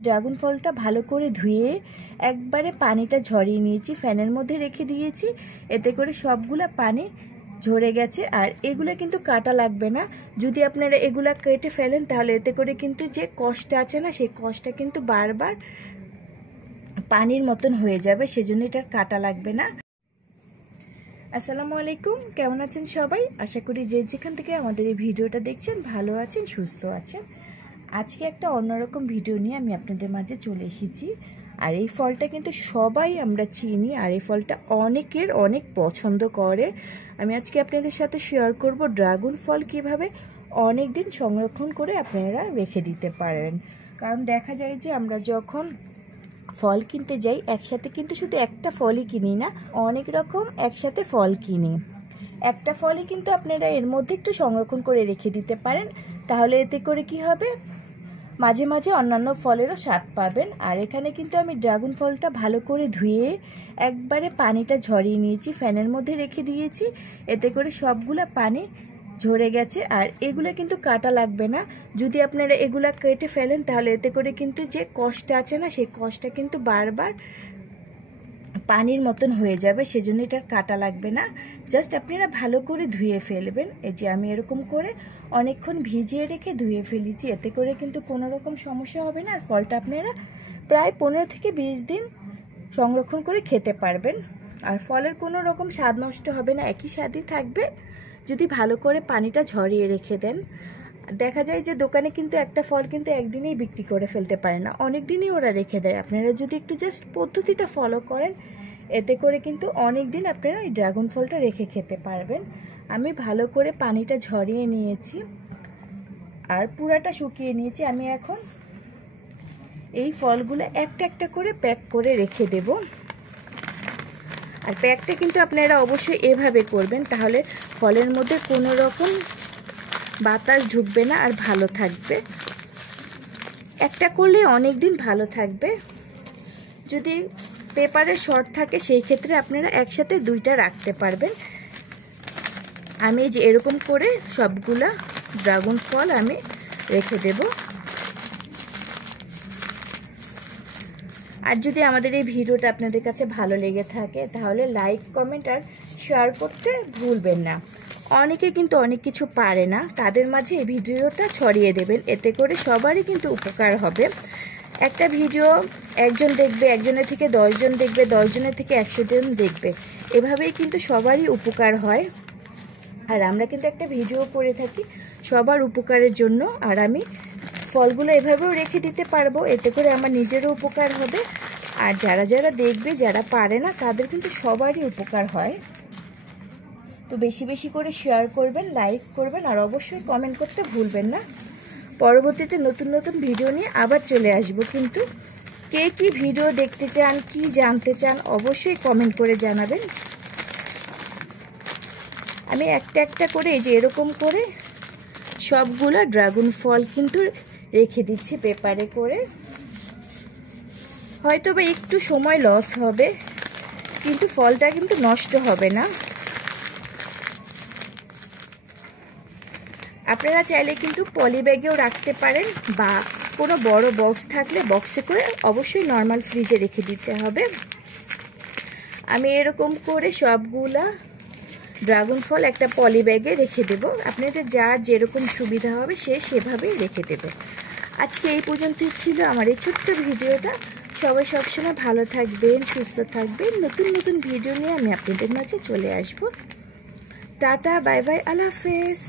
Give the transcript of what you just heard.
Dragon ফলটা ভালো করে ধুয়ে একবারে পানিটা ঝরিয়ে নিয়েছি, ফ্যানের মধ্যে রেখে দিয়েছি। এতে করে সবগুলা পানি ঝরে গেছে। আর এগুলো কিন্তু কাটা লাগবে না। যদি আপনারা এগুলা কেটে ফেলেন তাহলে এতে করে কিন্তু যে কষটা আছে না, সেই কষটা কিন্তু বারবার পানির মতন হয়ে যাবে, সেজন্য এটার কাটা লাগবে না। আসসালামু আলাইকুম, কেমন আছেন সবাই? আশা করি যে যেখান থেকে আমাদের এই ভিডিওটা দেখছেন ভালো আছেন, সুস্থ আছেন। আজকে একটা অন্যরকম ভিডিও নিয়ে আমি আপনাদের মাঝে চলে এসেছি। আর এই ফলটা কিন্তু সবাই আমরা চিনি, আর এই ফলটা অনেকের অনেক পছন্দ করে। আমি আজকে আপনাদের সাথে শেয়ার করব ড্রাগন ফল কিভাবে অনেক দিন সংরক্ষণ করে আপনারা রেখে দিতে পারেন। কারণ দেখা যায় যে আমরা যখন ফল কিনতে যাই একসাথে কিন্তু শুধু একটা ফলই কিনি না, অনেক রকম একসাথে ফল কিনি। একটা ফলই কিন্তু আপনারা এর মধ্যে একটু সংরক্ষণ করে রেখে দিতে পারেন, তাহলে এতে করে কি হবে, মাঝে মাঝে অন্যান্য ফলেরও স্বাদ পাবেন। আর এখানে কিন্তু আমি ড্রাগন ফলটা ভালো করে ধুয়ে একবারে পানিটা ঝরিয়ে নিয়েছি, ফ্যানের মধ্যে রেখে দিয়েছি। এতে করে সবগুলা পানি ঝরে গেছে। আর এগুলো কিন্তু কাটা লাগবে না। যদি আপনারা এগুলা কেটে ফেলেন তাহলে এতে করে কিন্তু যে কষটা আছে না, সেই কষটা কিন্তু বারবার পানির মতন হয়ে যাবে, সেজন্য এটার কাটা লাগবে না। জাস্ট আপনারা ভালো করে ধুয়ে ফেলবেন। এই যে আমি এরকম করে অনেকক্ষণ ভিজিয়ে রেখে ধুয়ে ফেলেছি, এতে করে কিন্তু কোনো রকম সমস্যা হবে না। আর ফলটা আপনারা প্রায় 15 থেকে 20 দিন সংরক্ষণ করে খেতে পারবেন। আর ফলের কোনো রকম স্বাদ নষ্ট হবে না, একই স্বাদই থাকবে যদি ভালো করে পানিটা ঝরিয়ে রেখে দেন। দেখা যায় যে দোকানে কিন্তু একটা ফল কিন্তু একদিনেই বিক্রি করে ফেলতে পারে না, অনেক দিনই ওরা রেখে দেয়। আপনারা যদি একটু জাস্ট পদ্ধতিটা ফলো করেন, এতে করে কিন্তু অনেক দিন আপনারা এই ড্রাগন ফলটা রেখে খেতে পারবেন। আমি ভালো করে পানিটা ঝরিয়ে নিয়েছি আর পুরাটা শুকিয়ে নিয়েছি। আমি এখন এই ফলগুলো একটা একটা করে প্যাক করে রেখে দেব। আর প্যাকটা কিন্তু আপনারা অবশ্যই এভাবে করবেন, তাহলে ফলের মধ্যে কোনো রকম বাতাস ঢুকবে না আর ভালো থাকবে। একটা করলে অনেক দিন ভালো থাকবে। যদি পেপারের শর্ট থাকে সেই ক্ষেত্রে আপনারা একসাথে দুইটা রাখতে পারবেন। আমি যে এরকম করে সবগুলা ড্রাগন ফল আমি রেখে দেব। আর যদি আমাদের এই ভিডিওটা আপনাদের কাছে ভালো লেগে থাকে তাহলে লাইক, কমেন্ট আর শেয়ার করতে ভুলবেন না। অনেকে কিন্তু অনেক কিছু পারে না, তাদের মাঝে এই ভিডিওটা ছড়িয়ে দেবেন, এতে করে সবারই কিন্তু উপকার হবে। একটা ভিডিও একজন দেখবে, একজনের থেকে 10 জন দেখবে, 10 জনের থেকে 100 জন দেখবে, এভাবেই কিন্তু সবারই উপকার হয়। আর আমরা কিন্তু একটা ভিডিও করে থাকি সবার উপকারের জন্য। আর আমি ফলগুলো এভাবেও রেখে দিতে পারবো, এতে করে আমার নিজেরও উপকার হবে। আর যারা যারা দেখবে, যারা পারে না, তাদের কিন্তু সবারই উপকার হয়। তো বেশি বেশি করে শেয়ার করবেন, লাইক করবেন আর অবশ্যই কমেন্ট করতে ভুলবেন না। পরবর্তীতে নতুন নতুন ভিডিও নিয়ে আবার চলে আসবো। কিন্তু কে কি ভিডিও দেখতে চান, কি জানতে চান, অবশ্যই কমেন্ট করে জানাবেন। আমি একটা একটা করে এই যে এরকম করে সবগুলা ড্রাগন ফল কিন্তু রেখে দিচ্ছি পেপারে করে। হয়তো বা একটু সময় লস হবে, কিন্তু ফলটা কিন্তু নষ্ট হবে না। আপনারা চাইলে কিন্তু পলি ব্যাগেও রাখতে পারেন, বা কোনো বড় বক্স থাকলে বক্সে করে অবশ্যই নর্মাল ফ্রিজে রেখে দিতে হবে। আমি এরকম করে সবগুলা ড্রাগন ফল একটা পলি ব্যাগে রেখে দেব। আপনাদের যার যেরকম সুবিধা হবে সে সেভাবেই রেখে দেবে। আজকে এই পর্যন্তই ছিল আমার এই ছোট্ট ভিডিওটা। সবাই সবসময় ভালো থাকবেন, সুস্থ থাকবেন। নতুন নতুন ভিডিও নিয়ে আমি আপনাদের মাঝে চলে আসব। টাটা, বাই বাই, আল্লাহ হাফেজ।